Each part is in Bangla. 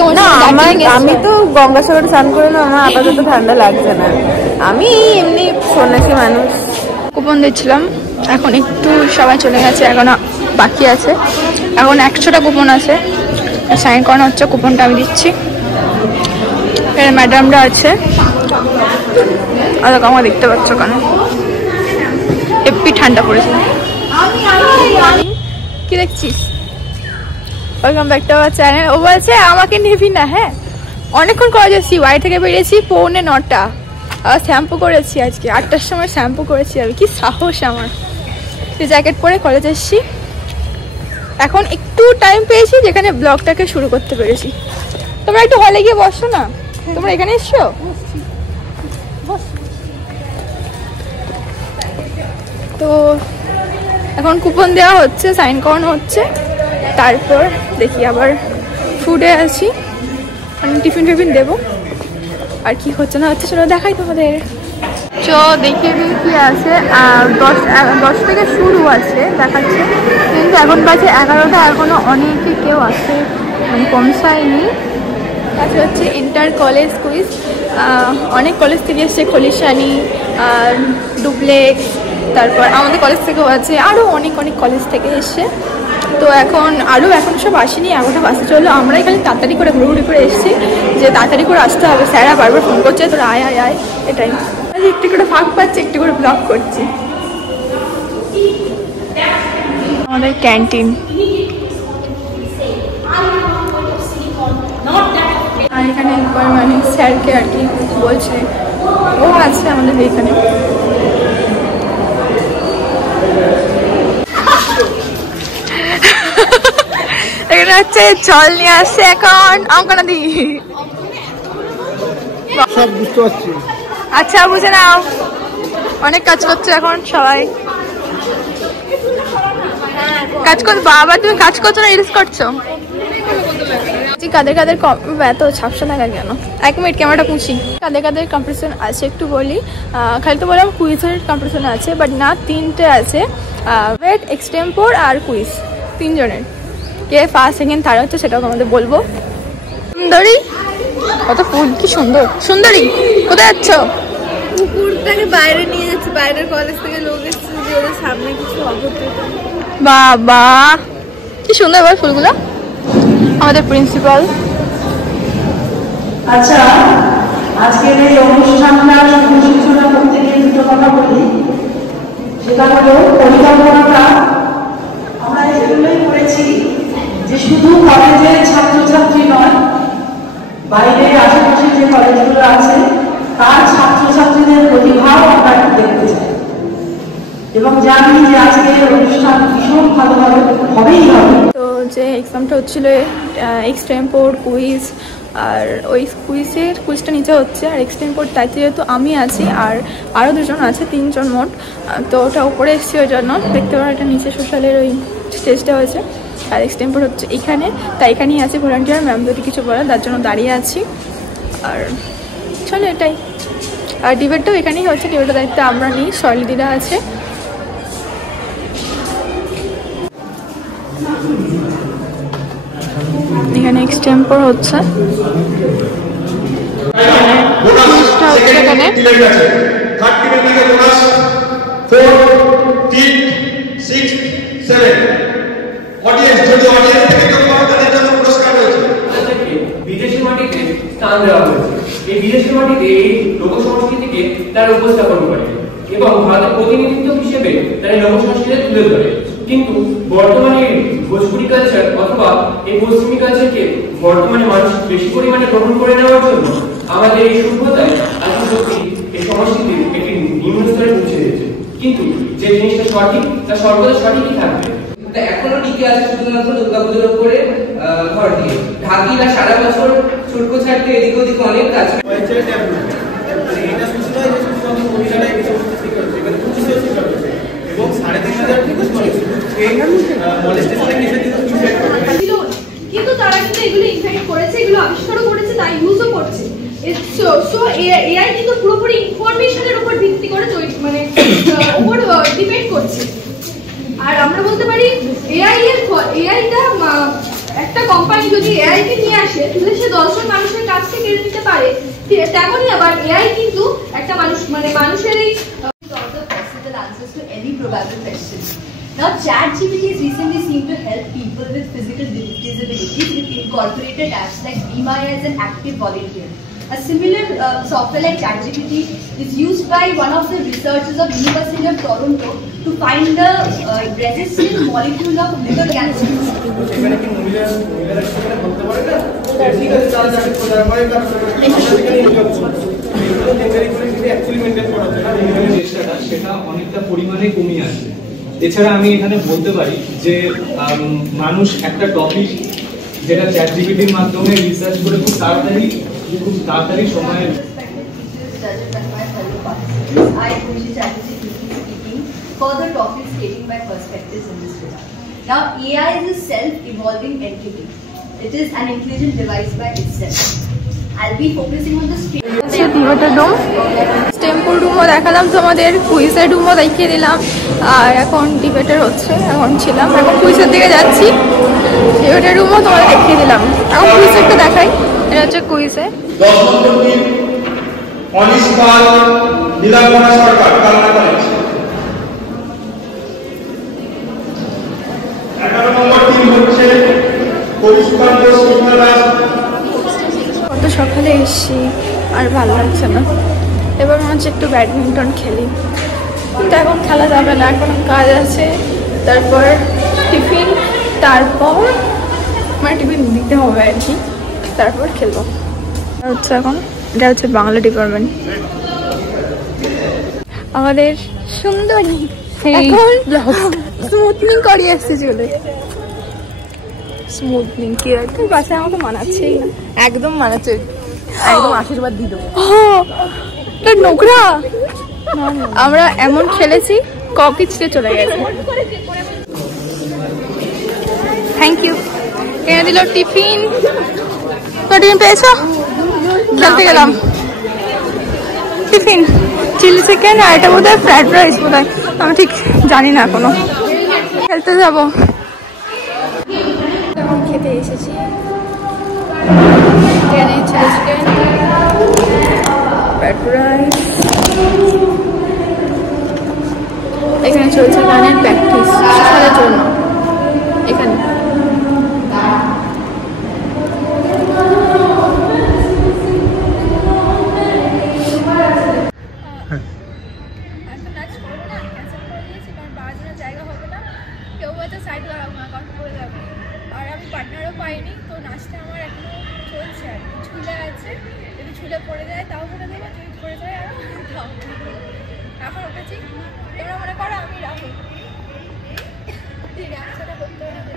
কেমন? না আমি তো গঙ্গাসাগরে স্নান করে না, আমার আপাতত ঠান্ডা লাগছে না, আমি এমনি সন্ন্যাসী মানুষ। কুপন দিচ্ছিলাম, এখন একটু সবাই চলে গেছে, এখনো বাকি আছে, এখন 100টা কুপন আছে, সাইন করানো হচ্ছে। কুপনটা আমি দিচ্ছি, ম্যাডামরা আছে, আর আমার দেখতে পাচ্ছ কেন হেব্বি ঠান্ডা পড়েছে। কি দেখছিস? Welcome back to our channel. ও বলছে আমাকে নিবি না? হ্যাঁ, অনেকক্ষণ কলেজ এসেছি, বাড়ি থেকে বেরিয়েছি 9:45, আর শ্যাম্পু করেছি আজকে 8টার সময় শ্যাম্পু করেছি। আমি কি সাহস আমার, জ্যাকেট পরে কলেজ এসেছি। এখন একটু টাইম পেয়েছি যেখানে ব্লগটাকে শুরু করতে পেরেছি। তোমরা একটু হলে গিয়ে বসো না, তোমরা এখানে এসছো। তো এখন কুপন দেওয়া হচ্ছে, সাইন করানো হচ্ছে, তারপর দেখি আবার ফুডে আছি, মানে টিফিন দেবো, আর কি হচ্ছে না হচ্ছে সেটা দেখাই তোমাদের। চো দেখিয়ে দিই কি আছে। 10 থেকে শুরু আছে দেখাচ্ছে, কিন্তু এখন বাজে 11টা, এখনো অনেকে কেউ আছে, মানে পৌঁছায়নি। আচ্ছা, হচ্ছে ইন্টার কলেজ কুইজ, অনেক কলেজ থেকে এসছে, খলিশানি, ডুপ্লেক্স, তারপর আমাদের কলেজ থেকেও আছে, আরও অনেক কলেজ থেকে এসছে। তো এখন সব আসেনি, 11টা বাসে চললো। আমরা এখানে তাড়াতাড়ি করে ঘুরঘুরি করে এসেছি, যে তাড়াতাড়ি করে আসতে হবে, স্যারা বারবার ফোন করছে তোরা আয় আয় আয়, এটাই একটু করে ফাঁক পাচ্ছে, একটু করে ব্লগ করছি। আমাদের ক্যান্টিন, আর এখানে একবার মানে স্যারকে আর কি বলছে, ও আছে আমাদের এখানে। এখানে হচ্ছে জল নিয়ে আসছে, এখন আমাকে দিই। আচ্ছা বুঝে নাও, অনেক কাজ করছে এখন সবাই, কাজ করছো বাবা, তুমি কাজ করছো না রিলস করছো? কাদের এত ঝাপসা থাকা কেন? 1 মিনিট ক্যামেরাটা পুষি। কাদের কম্পিটিশন আছে একটু বলি। খালি তো বললাম কুইজের কম্পিটিশন আছে, বাট না, 3টে আছে, ওয়েট, এক্সটেম্পোর আর কুইজ, 3 জনের। কে ফার্স্ট, সেকেন্ড, থার্ড হচ্ছে সেটাও তোমাদের বলবো। সুন্দরী, কত ফুল, কি সুন্দর। সুন্দরী কোথায় যাচ্ছ? কুকুরটাকে বাইরে নিয়ে যাচ্ছি, বাইরের কলেজ থেকে লোক এসেছে, যে ওদের সামনে কিছু অঘটন। বাবা কি সুন্দর বল ফুলগুলো। আমাদের প্রিন্সিপাল। আচ্ছা, আজকের এই অনুষ্ঠানটা সূচনা করতে গিয়ে দুটো কথা বলি। সেটা হলো পরিকল্পনাটা আমরা এগুলোই করেছি যে শুধু কলেজের ছাত্রছাত্রী নয়, বাইরের আশেপাশে যে কলেজগুলো আছে তার ছাত্রছাত্রীদের প্রতিভাও আমরা দেখতে চাই, এবং জানি যে আজকের অনুষ্ঠান ভীষণ ভালোভাবে হবেই হবে। তো যে এক্সামটা হচ্ছিল এক্সটেম্পোর কুইজ, আর ওই কুইজটা নিচে হচ্ছে, আর এক্সটেম্পোর তাইতে যেহেতু আমি আছি আর আরও 2জন আছে, 3 জন মোট, তো ওটা উপরে এসেছি, ওই জন্য দেখতে পারো এটা নিচে সোশ্যালের ওই স্টেজটা হয়েছে, আর এক্সটেম্পোর হচ্ছে এখানে, তাই এখানেই আছি ভলান্টিয়ার, ম্যাম যদি কিছু বলে তার জন্য দাঁড়িয়ে আছি। আর চলো এটাই, আর ডিবেটটাও এখানেই হচ্ছে, ডিবেটের দায়িত্ব আমরা নিই, সলিদিরা আছে। এখানে এক্সটেম্পোর হচ্ছে, এখানে বিদেশি মাটিতে স্থান দেওয়া হয়েছে। এই বিদেশি মাটিতে এই লোক সংস্কৃতিকে তারা উপস্থাপন করে এবং ভারতের প্রতিনিধিত্ব হিসেবে তারা লোক সংস্কৃতি তুলে ধরে। কিন্তু বর্তমানে ভোজপুরি কালচার অথবা এই পশ্চিমী কালচারকে বর্তমানে মানুষ বেশি পরিমাণে গ্রহণ করে নেওয়ার জন্য আমাদের এই সভ্যতায় আজকে এই সংস্কৃতির একটি নিম্ন স্তরে পৌঁছে দিয়েছে। কিন্তু যে জিনিসটা সঠিক তা সর্বদা সঠিকই থাকবে। এখনো টিকে আছে শুধুমাত্র দুর্গাপুজোর উপরে ঘর দিয়ে। ঢাকিরা সারা বছর ছুটকো ছাড়তে এদিক ওদিক অনেক কাজ কিন্তু তারা কিন্তু এগুলো ইনফেক্ট করেছে, এগুলো আবিষ্কারও করেছে, তাই ইউজও করছে। সো এআই কিন্তু পুরোপুরি ইনফরমেশনের উপর ভিত্তি করে মানে উপর ডিপেন্ড করছে। আর আমরা বলতে পারি এআইটা একটা কোম্পানি যদি এআই কে নিয়ে আসে, তাহলে সে করতে পারে, তেমনই আবার এআই কিন্তু একটা মানুষের এই answers to any probable question. Now, ChatGPT has recently seemed to help people with physical disabilities with incorporated apps like Be My as an active volunteer. A similar software like ChatGPT is used by one of the researchers of University of Toronto to find the resistant molecule of liver cancer. সেটা অনেকটা পরিমাণে কমে আসবে। এছাড়া আমি এখানে বলতে পারি যে মানুষ একটা টপিক যেটা চ্যাটজিপিটির মাধ্যমে রিসার্চ করে খুব তাড়াতাড়ি সময়ে I appreciate ChatGPT speaking further topics stating my perspectives in this regard. Now, AI is a self-evolving entity. It is an intelligent device by itself. I'll be focusing on the theatre room, temple রুমও দেখালাম তোমাদের, কুইজের রুমও দেখিয়ে দিলাম। আর এখন ডিবেটার হচ্ছে, এখন কুইজের দিকে যাচ্ছি। ডিবেটার রুমও তোমাদের দেখিয়ে দিলাম, এখন কুইজেরটা দেখাই। এটা হচ্ছে কুইজে। কত সকালে এসছি আর ভালো লাগছে না, এবার মনে হচ্ছে একটু ব্যাডমিন্টন খেলি, কিন্তু এখন খেলা যাবে না, এখন কাজ আছে, তারপর টিফিন, তারপর মানে টিফিন দিতে হবে আর কি, তারপর খেলবো। হচ্ছে এখন এটা হচ্ছে বাংলা ডিপার্টমেন্ট, আমাদের সুন্দরী এখন স্মুথনিং করিয়ে এসছে চলে। স্মুথনিং কি তোর বাসায় আমাকে মানাচ্ছেই না, একদম মানাচ্ছে, একদম আশীর্বাদ দিল। তোর নোংরা, আমরা এমন খেলেছি কপি ছিঁড়ে চলে গেছে। Thank you. এনে দিল টিফিন, টিফিন পেয়েছো? খেলতে গেলাম, টিফিন চিলি চিকেন আর এটা বোধ হয় ফ্রাইড রাইস, বোধ হয় আমি ঠিক জানি না এখনো। খেলতে যাবো, এখন খেতে এসেছি। এখানে চিলি চিকেন, ফ্রাইড রাইস, এখানে চলছে গানের প্র্যাকটিস সকালের জন্য। এখানে জায়গা হবে না, কেউ হয়তো সাইড করে যাবে, আর আমি পার্টনারও পাইনি, তো নাচটা আমার এখনো চলছে আর কি, ঝুলে আছে, যদি ঝুলে পড়ে যায় তাও করে দেবো, যদি পড়ে যায় আর তাও এখন উঠেছি। তোমরা মনে করো আমি রাহুল, ডান্সটা করতে হবে।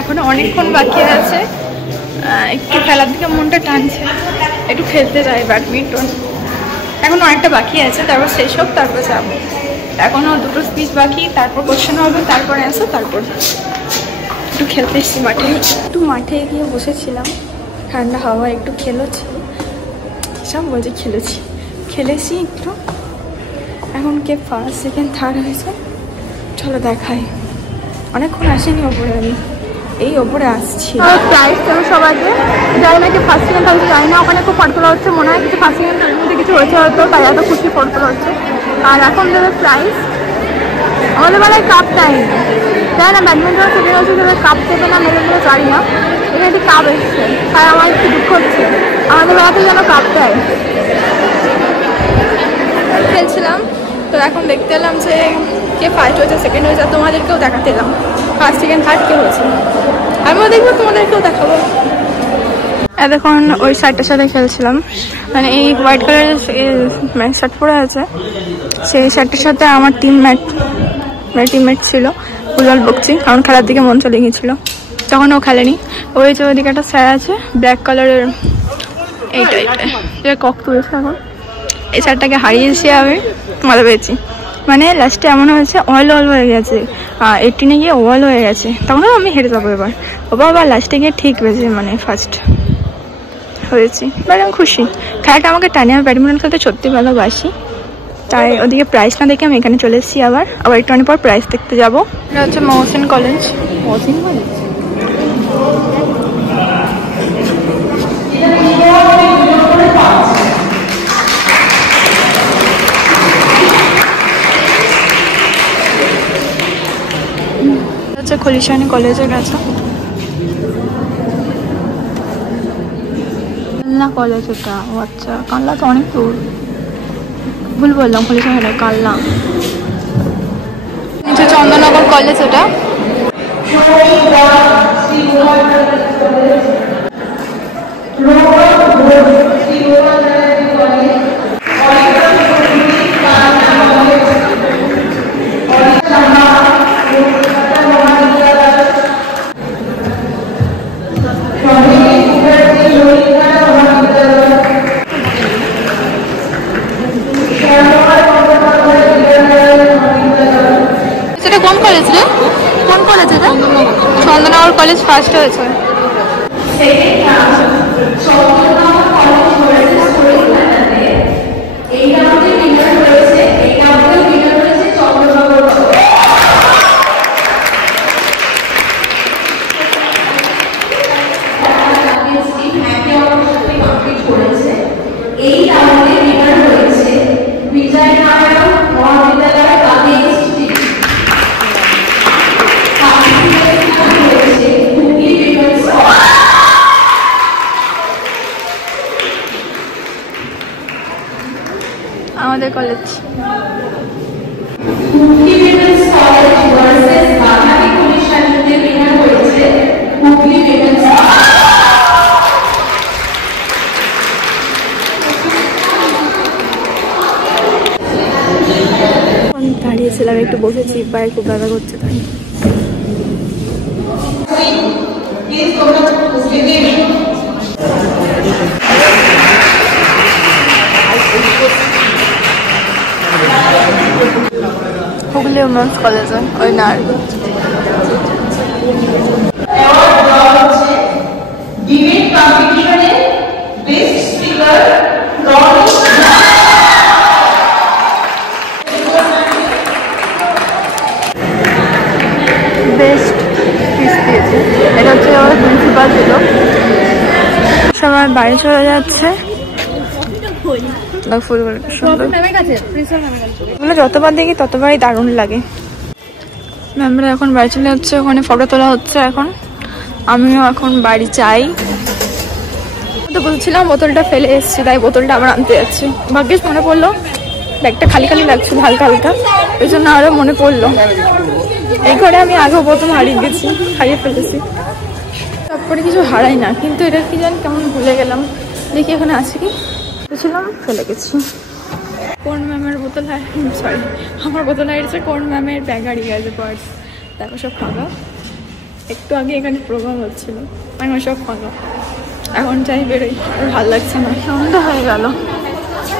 এখনো অনেকক্ষণ বাকি আছে, একটু খেলার দিকে মনটা টানছে, একটু খেলতে যাই ব্যাডমিন্টন। এখন অনেকটা বাকি আছে, তারপর শেষ হোক, তারপর যাবো। এখনো দুটো স্পিচ বাকি, তারপর কোশ্চেন হবে, তারপর অ্যান্সার, তারপর একটু খেলতে এসেছি মাঠে। একটু মাঠে গিয়ে বসেছিলাম, ঠান্ডা হাওয়া, একটু খেলেছি, সব বলছে খেলেছি একটু। এখন কে ফার্স্ট সেকেন্ড থার্ড হয়েছে চলো দেখাই। অনেকক্ষণ আসেনি ওপরে, আমি এই ওপরে আসছি। প্রাইস কেন সবাইকে যাই নাকি ফার্স্ট সেকেন্ড থার্ড যাই না, ওখানে খুব ফটো তোলা হচ্ছে, মনে হয় কিছু ফার্স্ট সেকেন্ড থার্ডের মধ্যে কিছু হয়েছে হয়তো, তাই এত খুশি ফটো তোলা হচ্ছে। আর এখন দেবে প্রাইস, আমাদের বেলায় কাপ দেয়নি, তাই না ব্যাডমিন্টন সেদিন হচ্ছে সেটা কাপ দেবে না, মেরে মেরে জানি না, এখানে একটি কাপ এসছে, তাই আমার একটু দুঃখ হচ্ছে, আমাদের বেলাতে যেন কাপ দেয়। খেলছিলাম তো এখন দেখতে এলাম যে কে ফার্স্ট হয়েছে সেকেন্ড হয়েছে, তোমাদেরকেও দেখাতে এলাম ফার্স্ট সেকেন্ড থার্ড কে হয়েছে, আমিও দেখবো তোমাদেরকেও দেখাবো। দেখুন ওই শার্টটার সাথে খেলছিলাম, মানে এই হোয়াইট কালারের ম্যাচ শার্ট পরে আছে, সেই শার্টটার সাথে আমার টিমমেট ছিল, উজ্জ্বল বকছি, কারণ খেলার দিকে মন চলে গিয়েছিল, তখন ও খেলেনি। ওই যে ওইদিকে একটা স্যার আছে ব্ল্যাক কালারের, এইটাই কক তুলেছে, এখন এই শার্টটাকে হারিয়েছি, আমি মজা পেয়েছি। মানে লাস্টে এমন হয়েছে অয়েল হয়ে গেছে, 18-এ গিয়ে অয়েল হয়ে গেছে, তখন আমি হেরে যাবো এবার, আবার লাস্টে গিয়ে ঠিক হয়েছে, মানে ফার্স্ট হয়েছি, বাট আমি খুশি। খেলাটা আমাকে টানে, আমি ব্যাডমিন্টন খেলতে সত্যি ভালোবাসি, তাই ওদিকে প্রাইস না দেখে আমি এখানে চলে এসেছি। আবার একটু পর প্রাইস দেখতে যাবো। এটা হচ্ছে মহসিন কলেজ। মহসিন কলেজ হচ্ছে খলিশানি কলেজের কাছে। কালনা কলেজ এটা। ও আচ্ছা, কালনা তো অনেক দূর, ভুল বললাম, খলিশানি না, কালনা। নিচে চন্দননগর কলেজ এটা। কোন কলেজ রে? কোন কলেজ এটা? চন্দননগর কলেজ ফার্স্ট হয়েছে। আমাদের কলেজ দাঁড়িয়েছিলাম, একটু বসেছি, পায়ে খুব ব্যথা করছে তাই। হুগলি উমেন্স কলেজে ওই না বেস্ট পিস দিয়েছে। এটা হচ্ছে আমার প্রিন্সিপাল ছিল। সবাই বাড়ি চলে যাচ্ছে। ফুলগুলো যতবার দেখি ততবারই দারুণ লাগে। ম্যামরা এখন বাড়ি চলে যাচ্ছে, ওখানে ফটো তোলা হচ্ছে। এখন আমিও এখন বাড়ি যাই। তো বলছিলাম বোতলটা ফেলে এসেছি, তাই বোতলটা আবার আনতে যাচ্ছি। ভাগ্যিস মনে পড়লো, ব্যাগটা খালি খালি লাগছিল হালকা হালকা, ওই জন্য আরো মনে পড়লো। এই ঘরে আমি আগেও প্রথম হারিয়ে ফেলেছি। তারপরে কিছু হারাই না, কিন্তু এটা কি জানি কেমন ভুলে গেলাম। দেখি এখানে আছে কি, ছিলাম ফেলে গেছি। কোন ম্যামের বোতল, সরি আমার বোতল হারিয়েছে। কোন ম্যামের ব্যাগ হারিয়ে গেছে, পার্স দেখো সব ফাঁকা। একটু আগে এখানে প্রোগ্রাম হচ্ছিল, এখন সব ফাঁকা। এখন চাই বেরোই, আর ভালো লাগছে না, সন্ধ্যা হয়ে গেল।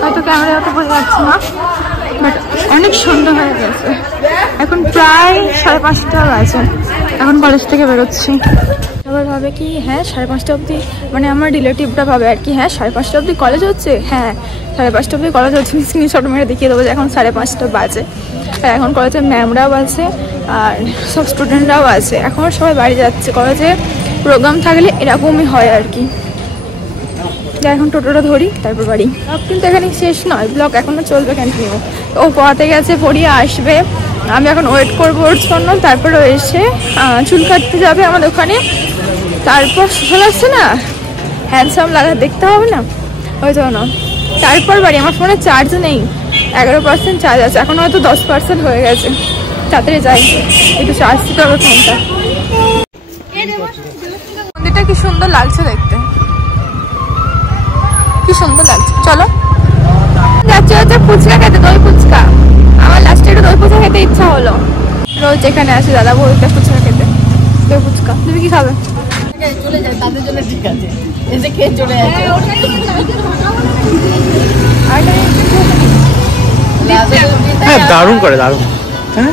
হয়তো ক্যামেরা অত বোঝা যাচ্ছে না, বাট অনেক সন্ধ্যা হয়ে গেছে। এখন প্রায় 5:30 বাজে। এখন কলেজ থেকে বেরোচ্ছি। আবার ভাবে কি হ্যাঁ 5:30 অবধি, মানে আমার রিলেটিভরা ভাবে আর কি, হ্যাঁ 5:30 অবধি কলেজ হচ্ছে। হ্যাঁ 5:30 অবধি কলেজ হচ্ছে, স্ক্রিনশট মেরে দেখিয়ে দেবো যে এখন 5:30 বাজে। আর এখন কলেজের ম্যামরাও আছে আর সব স্টুডেন্টরাও আছে। এখন সবাই বাড়ি যাচ্ছে। কলেজে প্রোগ্রাম থাকলে এরকমই হয় আর কি। এখন টোটোটা ধরি, তারপর বাড়ি। কিন্তু এখানে শেষ নয়, ব্লগ এখনো চলবে কন্টিনিউ। ও পড়াতে গেছে, পড়িয়ে আসবে, আমি এখন ওয়েট করবো ওর জন্য। তারপরে এসে চুল কাটতে যাবে আমাদের ওখানে। তারপর সোশ্যাল আসছে না, হ্যান্ডসাম লাগা দেখতে হবে না, ওই জন্য। তারপর বাড়ি। আমার ফোনে চার্জ নেই, 11% চার্জ আছে, এখন হয়তো 10% হয়ে গেছে। তাড়াতাড়ি যাই, একটু চার্জ দিতে হবে ফোনটা। মন্দিরটা কি সুন্দর লাগছে দেখতে, কি সুন্দর লাগছে। চলো যাচ্ছে হচ্ছে ফুচকা খেতে, দই ফুচকা। আমার লাস্টে একটু দই ফুচকা খেতে ইচ্ছা হলো। রোজ এখানে আসে দাদা বলতে ফুচকা খেতে, দই ফুচকা। তুমি কি খাবে? চলে যায় তাদের জন্য, ঠিক আছে, এসে খেয়ে চলে যাচ্ছে। হ্যাঁ দারুণ করে, দারুণ। হ্যাঁ